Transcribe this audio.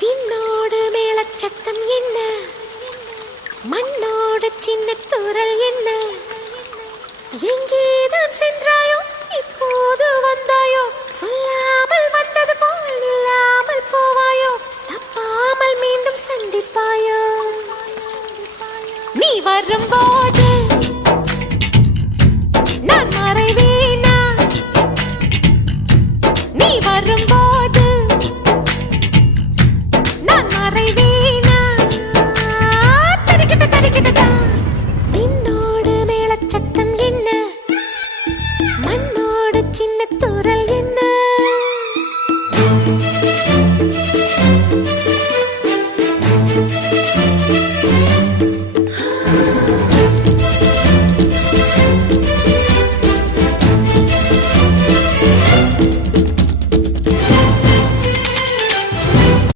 விண்ணோடு மேளச்சத்தம் என்ன, மண்ணோடு சின்ன தூரல் என்ன, எங்கேதான் சென்றாயோ இப்போது வந்தாயோ, சொல்லாமல் வந்தது போல் இல்லாமல் போவாயோ, தப்பாமல் மீண்டும் சந்திப்பாயோ, நீ வரும்போது